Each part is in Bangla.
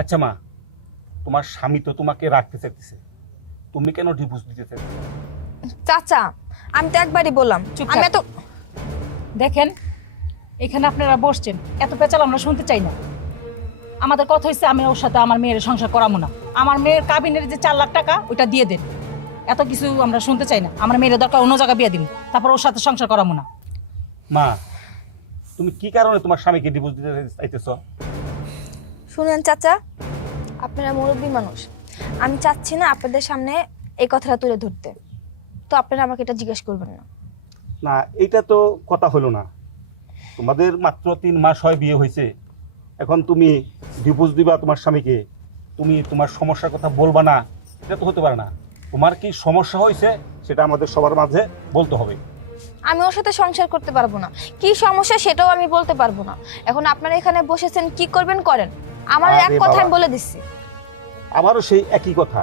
আচ্ছা মা, তোমার স্বামী তো তোমাকে রাখতে চাইতেছে, তুমি কেন ডিভোর্স দিতে চাইছো? চাচা, আমি তো একবারই বললাম। চুপ আমি থাক। এত দেখেন, এখানে আপনারা বসছেন, এত পেঁচাল আমরা শুনতে চাই না। আমাদের কথা হচ্ছে আমি ওর সাথে আমার মেয়ের সংসার করাবো না। আমার মেয়ের কাবিনের যে 4 লাখ টাকা ওইটা দিয়ে দেন। এত কিছু আমরা শুনতে চাই না। আমার মেয়ের দরকার অন্য জায়গায় বিয়ে দিন, তারপর ওর সাথে সংসার করাবো না। মা, তুমি কি কারণে তোমার স্বামীকে ডিভোর্স দিতে চাইতেছো? শুনেন চাচা, আপনারা মুরব্বী মানুষ, আমি চাচ্ছি না আপনাদের সামনে এই কথাটা তুলে ধরতে, তো আপনারা আমাকে এটা জিজ্ঞেস করবেন না। না, এইটা তো কথা হলো না। তোমাদের মাত্র 3 মাস হয় বিয়ে হয়েছে, এখন তুমি ডিভোর্স দিবা তোমার স্বামীকে, তুমি তোমার সমস্যার কথা বলবা না, এটা তো হতে পারে না। তোমার কি সমস্যা হয়েছে সেটা আমাদের সবার মাঝে বলতে হবে। আমি ওর সাথে সংসার করতে পারবো না, কি সমস্যা সেটাও আমি বলতে পারবো না। এখন আপনারা এখানে বসেছেন, কি করবেন করেন, আমার এক আরে কথা বাবা। আমি বলে দিচ্ছি। আমারও সেই একই কথা।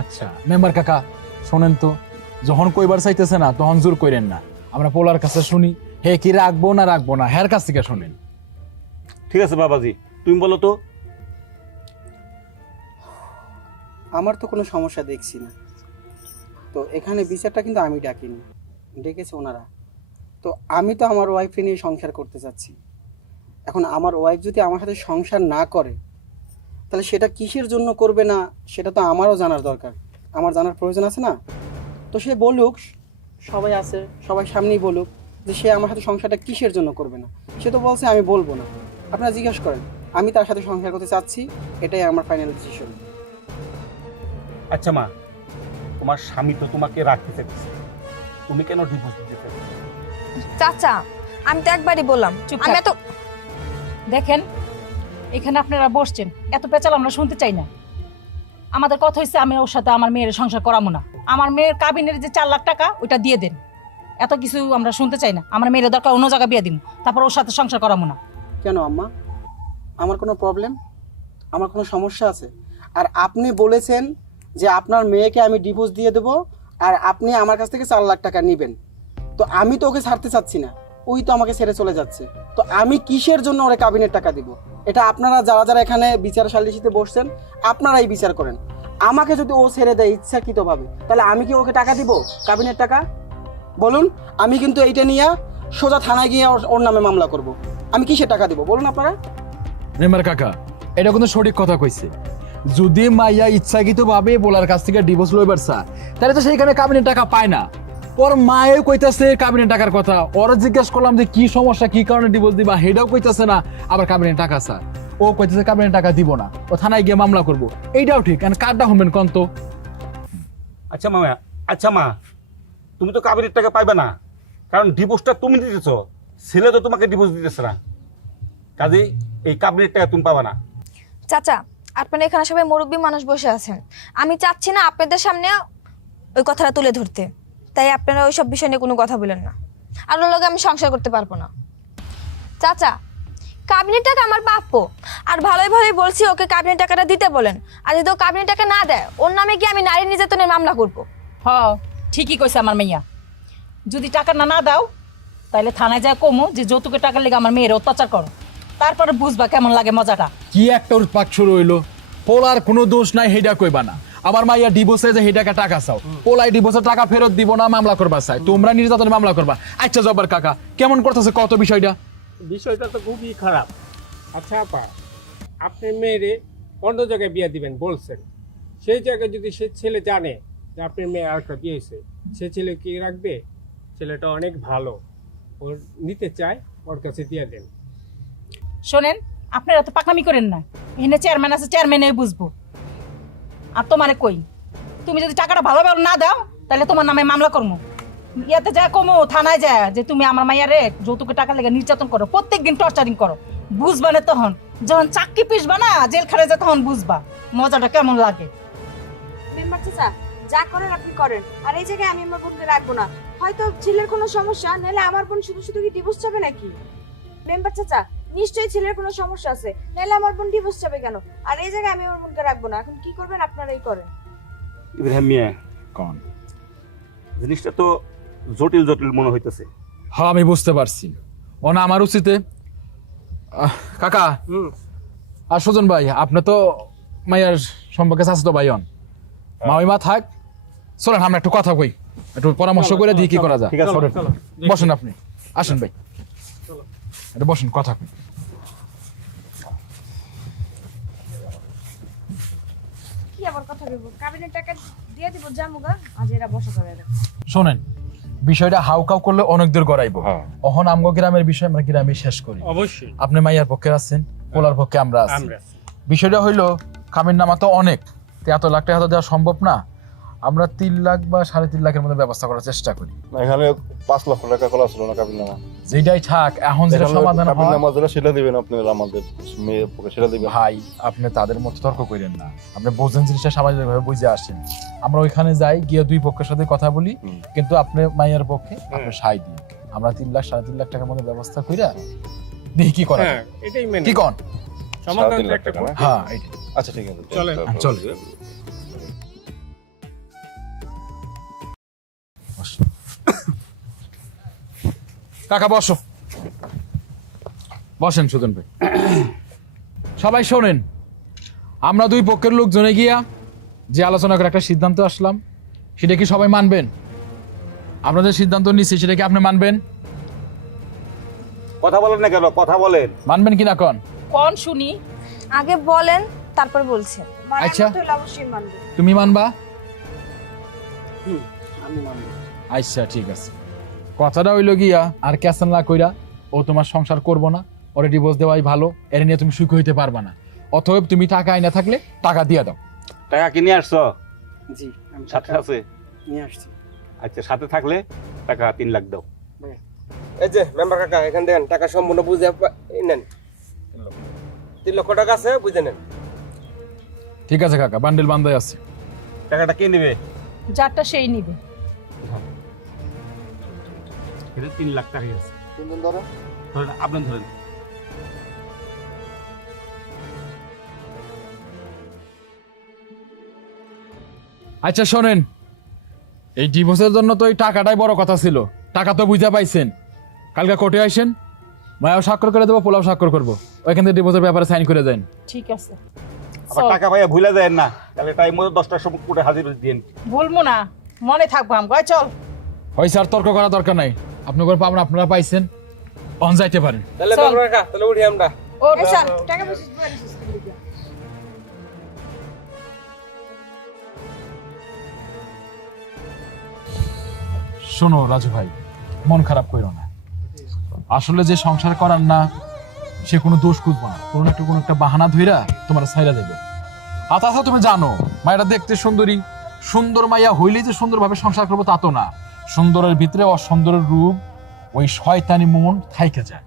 আচ্ছা মেম্বার কাকা, শোনেন তো, যখন কইবার চাইতেছে না তখন জোর কইরেন না। আমরা পোলার কাছে শুনি, হে কি রাখবো না রাখবো না, হের কাছ থেকে শুনেন। ঠিক আছে বাবাজি, তুমি বলো তো। আমার তো কোনো সমস্যা দেখছি না। তো এখানে বিচারটা কিন্তু আমি ডাকিনি, ডেকেছে ওনারা। তো আমি তো আমার ওয়াইফকে নিয়ে সংসার করতে চাচ্ছি। এখন আমার ওয়াইফ যদি আমার সাথে সংসার না করে, তাহলে সেটা কিসের জন্য করবে না সেটা তো আমারও জানার দরকার, আমার জানার প্রয়োজন আছে না? তো সে বলুক, সবাই আছে, সবাই সামনেই বলুক যে সে আমার সাথে সংসারটা কিসের জন্য করবে না। সে তো বলছে আমি বলবো না। আপনারা জিজ্ঞাসা করেন, আমি তার সাথে সংসার করতে চাচ্ছি, এটাই আমার ফাইনাল ডিসিশন। আচ্ছা মা, তোমার স্বামী তো তোমাকে রাখতে চাইতেছে, তুমি কেন ডিভোর্স দিতে চাইছো? চাচা, আমি তো একবারই বললাম। চুপ আমি থাক। এত দেখেন, এখানে আপনারা বসছেন, এত পেঁচাল আমরা শুনতে চাই না। আমাদের কথা হচ্ছে আমি ওর সাথে আমার মেয়ের সংসার করাবো না। আমার মেয়ের কাবিনের যে 4 লাখ টাকা ওইটা দিয়ে দেন। এত কিছু আমরা শুনতে চাই না। আমার মেয়ের দরকার অন্য জায়গায় বিয়ে দিন, তারপর ওর সাথে সংসার করাবো না। কেন আম্মা, আমার কোনো প্রবলেম, আমার কোনো সমস্যা আছে? আর আপনি বলেছেন যে আপনার মেয়েকে আমি ডিভোর্স দিয়ে দেবো, আর আপনি আমার কাছ থেকে 4 লাখ টাকা নেবেন। তো আমি তো ওকে ছাড়তে চাচ্ছি না, ওই তো আমাকে ছেড়ে চলে যাচ্ছে। তো আমি কিসের জন্য ওরে কাবিনের টাকা দিব? এটা আপনারা যারা যারা এখানে বিচার সালিসিতে বসছেন, আপনারাই বিচার করেন। আমাকে যদি ও ছেড়ে দেয় ইচ্ছাকৃতভাবে, তাহলে আমি কি ওকে টাকা দিব, কাবিনের টাকা? বলুন, আমি কিন্তু এইটা নিয়ে সোজা থানায় গিয়ে ওর নামে মামলা করব। আমি কিসের টাকা দিব বলুন আপনারা? মেম্বার কাকা, এটা কিন্তু সঠিক কথা কইছে। যদি মাইয়া ইচ্ছাকৃত ভাবে পোলার কাছ থেকে ডিভোর্স লইবার চা, তাহলে তো সেইখানে কাবিনের টাকা পায় না। ওর মায়ে কইতাছে কাবিনের টাকার কথা, ওরা জিজ্ঞেস করলাম যে কি সমস্যা, কি কারণে ডিভোর্স দিবা, হেটাও কইতাছে না, আবার কাবিনের টাকা চা। ও কইতাছে কাবিনের টাকা দিব না, ও থানায় গিয়ে মামলা করবো। এইটাও ঠিক, কারটা শুনবেন কোন তো? আচ্ছা মামা, আচ্ছা মা, তুমি তো কাবিনের টাকা পাইবে না, কারণ ডিভোর্সটা তুমি দিতেছো, ছেলে তো তোমাকে ডিভোর্স দিতেছে না। কাজেই এই কাবিনের টাকা তুমি পাবা না। চাচা, আপনারা এখানে সবাই মুরব্বী মানুষ বসে আছেন, আমি চাচ্ছি না আপনাদের সামনে ওই কথাটা তুলে ধরতে, তাই আপনারা ওই সব বিষয় নিয়ে কোনো কথা বলেন না। আর ওর লগে আমি সংসার করতে পারবো না। চাচা, কাবিনের টাকা আমার প্রাপ্য, আর ভালোই ভালোই বলছি ওকে কাবিনের টাকাটা দিতে বলেন। আর যদি ও কাবিনের টাকা না দেয়, ওর নামে কি আমি নারী নির্যাতনের মামলা করবো। হ, ঠিকই কইছে আমার মেয়া। যদি টাকা না দাও, তাহলে থানায় যায় কমো যে যৌতুকের টাকার লেগে আমার মেয়ের অত্যাচার করো, তারপরে বুঝবা কেমন লাগে মজাটা। কি একটা উৎপাত শুরু হইলো, পোলার কোনো দোষ নাই হেডা কইবা না। আমার মাইয়া ডিভোর্সে যে হেডাকে টাকা চাও, পোলাই ডিভোর্সের টাকা ফেরত দিব না, মামলা করবা চাই, তোমরা নির্যাতনে মামলা করবা। আচ্ছা জব্বার কাকা, কেমন করতেছে কত বিষয়টা? বিষয়টা তো খুবই খারাপ। আচ্ছা আপা, আপনি মেয়েরে অন্য জায়গায় বিয়ে দিবেন বলছেন, সেই জায়গায় যদি সে ছেলে জানে যে আপনার মেয়ে আরেকটা বিয়ে হয়েছে, সে ছেলে কি রাখবে? ছেলেটা অনেক ভালো, ওর নিতে চায়, ওর কাছে দিয়ে দেন। শোনেন, আপনারা তো পাকামি করেন না। এখানে চেয়ারম্যান আছে, চেয়ারম্যানে বুঝবো। আর তোমারে কই, তুমি যদি টাকাটা ভালো ভালো না দাও, তাহলে তোমার নামে মামলা করবো। ইয়াতে যায় কমো, থানায় যায় যে তুমি আমার মাইয়ারে যৌতুকের টাকা লেগে নির্যাতন করো, প্রত্যেকদিন টর্চারিং করো। বুঝবা না তখন, যখন চাকরি পিসবা না জেলখানে যায়, তখন বুঝবা মজাটা কেমন লাগে। মেম্বার চাচা, যা করেন আপনি করেন, আর এই জায়গায় আমি আমার বোনকে রাখবো না। হয়তো ছেলের কোনো সমস্যা, নাহলে আমার বোন শুধু শুধু কি ডিভোর্স চাবে নাকি? মেম্বার চাচা, নিশ্চয়ই ছেলের কোনো সমস্যা আছে, নাহলে আমার বোন ডিভোর্স চাবে কেন? আর এই জায়গায় আমি আমার বোনকে রাখবো না। এখন কি করবেন আপনারাই করেন। ইব্রাহিম মিয়া, কোন জিনিসটা তো জটিল জটিল মনে হইতেছে। হ্যাঁ আমি বুঝতে পারছি, ও না আমার উচিতে। কাকা, আর সুজন ভাই আপনি তো মাইয়ার সম্পর্কে চাচাতো ভাই হন, মা থাক, চলেন আমরা একটু কথা কই, একটু পরামর্শ করে দিয়ে কি করা যায়। ঠিক আছে, চলো, শোনেন। চলো। বসেন আপনি, আসেন ভাই, একটু বসেন কথা কই। কি আবার কথা বলবো, কাবিনের টাকা দিয়ে দিব জামুগা, আজ এরা বসা করে দেব। শোনেন, বিষয়টা হাউকাউ করলে অনেক দূর গড়াইবো। হ্যাঁ। অহন আমগো গ্রামের বিষয় আমরা গ্রামে শেষ করি। অবশ্যই আপনি মাইয়ার পক্ষে আছেন, পোলার পক্ষে আমরা আছি। আমরা বিষয়টা হইলো কামের নামা তো অনেক, তো এত লাখ টাকা তো দেওয়া সম্ভব না। আমরা 3 লাখ বা 3.5 লাখের মধ্যে ব্যবস্থা করার চেষ্টা করি। এখানে 5 লক্ষ টাকা খোলা ছিল না কাবিননামা। যেটাই থাক, এখন যেটা সমাধান হয় কাবিননামা যেটা সেটা দিবেন আপনারা, আমাদের মেয়ের পক্ষে সেটা দিবেন। ভাই, আপনি তাদের মতো তর্ক করেন না, আপনি বোঝেন জিনিসটা সামাজিকভাবে বুঝে আসেন। আমরা ওইখানে যাই, গিয়ে 2 পক্ষের সাথে কথা বলি, কিন্তু আপনি মাইয়ার পক্ষে আপনি সাই দিন। আমরা 3 লাখ 3.5 লাখ টাকার মধ্যে ব্যবস্থা কইরা দেখি কি করা হ্যাঁ, যায়। এটাই মেনে কি কন? সমাধান 3.5 লাখ একটা টাকা না? হ্যাঁ, এইটাই। আচ্ছা ঠিক আছে, চলেন। চল। কাকা বসো, বসেন সুজন ভাই। সবাই শোনেন, আমরা 2 পক্ষের লোকজনে গিয়া যে আলোচনা করে একটা সিদ্ধান্ত আসলাম, সেটা কি সবাই মানবেন? আমরা যে সিদ্ধান্ত নিচ্ছি সেটা কি আপনি মানবেন? কথা বলেন না কেন, কথা বলেন। মানবেন কিনা কন? কোন শুনি? আগে বলেন, তারপর বলছেন। মায়ের আচ্ছা। মতো হলে অবশ্যই মানবে। তুমি মানবা? আমি মানবো। আচ্ছা ঠিক আছে। কথাটা হইল গিয়া আর ক্যাসেল না কইরা ও তোমার সংসার করবো না, ওরে ডিভোর্স দেওয়াই ভালো, এর নিয়ে তুমি সুখী হইতে পারবা না। অতএব তুমি টাকা আইনা থাকলে টাকা দিয়ে দাও। টাকা কিনে আসছো? জি, আমি সাথে টাকা আছে? নিয়ে আসছি। আচ্ছা, সাথে থাকলে টাকা 3 লাখ দাও। এই যে মেম্বার কাকা, এখান দেখেন টাকা সম্পূর্ণ বুঝে নেন। 3 লক্ষ টাকা আছে, বুঝে নেন। ঠিক আছে কাকা, বান্ডেল বান্ধাই আছে। টাকাটা কে নেবে? যারটা সেই নিবে। এটা 3 লাখ টাকাই আছে। তিনজন ধরো। ধরেন, আপনি ধরেন। আচ্ছা শোনেন, এই ডিভোর্সের জন্য তো এই টাকাটাই বড় কথা ছিল। টাকা তো বুঝা পাইছেন, কালকে কোর্টে আসেন, মায়াও স্বাক্ষর করে দেবো, পোলাও স্বাক্ষর করবো, ওইখান থেকে ডিভোর্সের ব্যাপারে সাইন করে দেন। ঠিক আছে, আবার চল। টাকা পাইয়া ভুলে যায় না, তাহলে টাইম মতো 10টার সময় কোর্টে হাজির দিন। ভুলবো না, মনে থাকবো আমগো। চল। হয়েছে, আর তর্ক করা দরকার নাই। আপনার করে পাবেন, আপনারা পাইছেন, অন যাইতে পারেন। তাহলে চল। মেম্বার কাকা, তাহলে উঠি আমরা। ও এই চল, টাকা পয়সা দিয়ে আসিস তুমি। শোনো রাজু ভাই, মন খারাপ করো না। আসলে যে সংসার করার না, সে কোনো দোষ খুঁজবো না, কোনো একটা বাহানা ধইরা তোমার ছাইরা দেবো। আর তাছাড়া তুমি জানো, মায়েরা দেখতে সুন্দরী, সুন্দর মাইয়া হইলেই যে সুন্দরভাবে সংসার করবো তা তো না। সুন্দরের ভিতরে অসুন্দরের রূপ, ওই শয়তানি মন থাইকে যায়।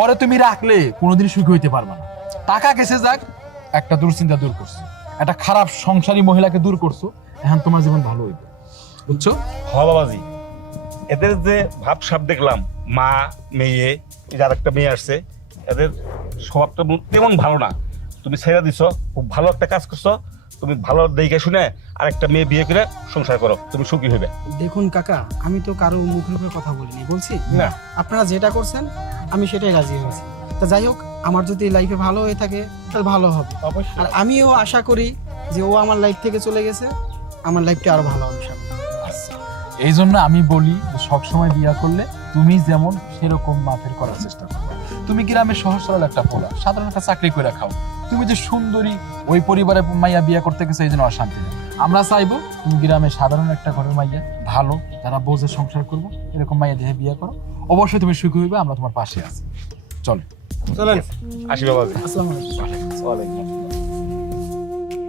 ওরে তুমি রাখলে কোনোদিন সুখী হইতে পারবে না। টাকা গেছে যাক, একটা দুশ্চিন্তা দূর করছো, একটা খারাপ সংসারী মহিলাকে দূর করছো, এখন তোমার জীবন ভালো হইবে, বুঝছো? হ বাবাজি, এদের যে ভাবসাব দেখলাম, মা মেয়ে, এই যে আরেকটা মেয়ে আসছে, এদের স্বভাবটা তেমন ভালো না। তুমি ছেড়ে দিছো, খুব ভালো একটা কাজ করছো। তুমি ভালো দেখে শুনে আরেকটা মেয়ে বিয়ে করে সংসার করো, তুমি সুখী হবে। দেখুন কাকা, আমি তো কারো মুখের উপরে কথা বলিনি, বলছি না। আপনারা যেটা করছেন আমি সেটাই রাজি হয়েছি। তা যাই হোক, আমার যদি লাইফে ভালো হয়ে থাকে তাহলে ভালো হবে। অবশ্যই। আর আমিও আশা করি যে ও আমার লাইফ থেকে চলে গেছে, আমার লাইফটা আরো ভালো হবে সামনে। এই জন্য আমি বলি যে সবসময় বিয়া করলে তুমি যেমন সেরকম মাপের করার চেষ্টা করবে। তুমি গ্রামের সহজ সরল একটা পোলা, সাধারণ একটা চাকরি করে খাও, তুমি যে সুন্দরী ওই পরিবারে মাইয়া বিয়া করতে গেছে, এই জন্য অশান্তি নেই। আমরা চাইবো তুমি গ্রামে সাধারণ একটা ঘরের মাইয়া, ভালো যারা বোঝে সংসার করবো, এরকম মাইয়া দেখে বিয়ে করো, অবশ্যই তুমি সুখী হইবে, আমরা তোমার পাশে আছি। চলো চলেন, আসি বাবাজি। আসসালামু আলাইকুম। ওয়ালাইকুম আসসালাম।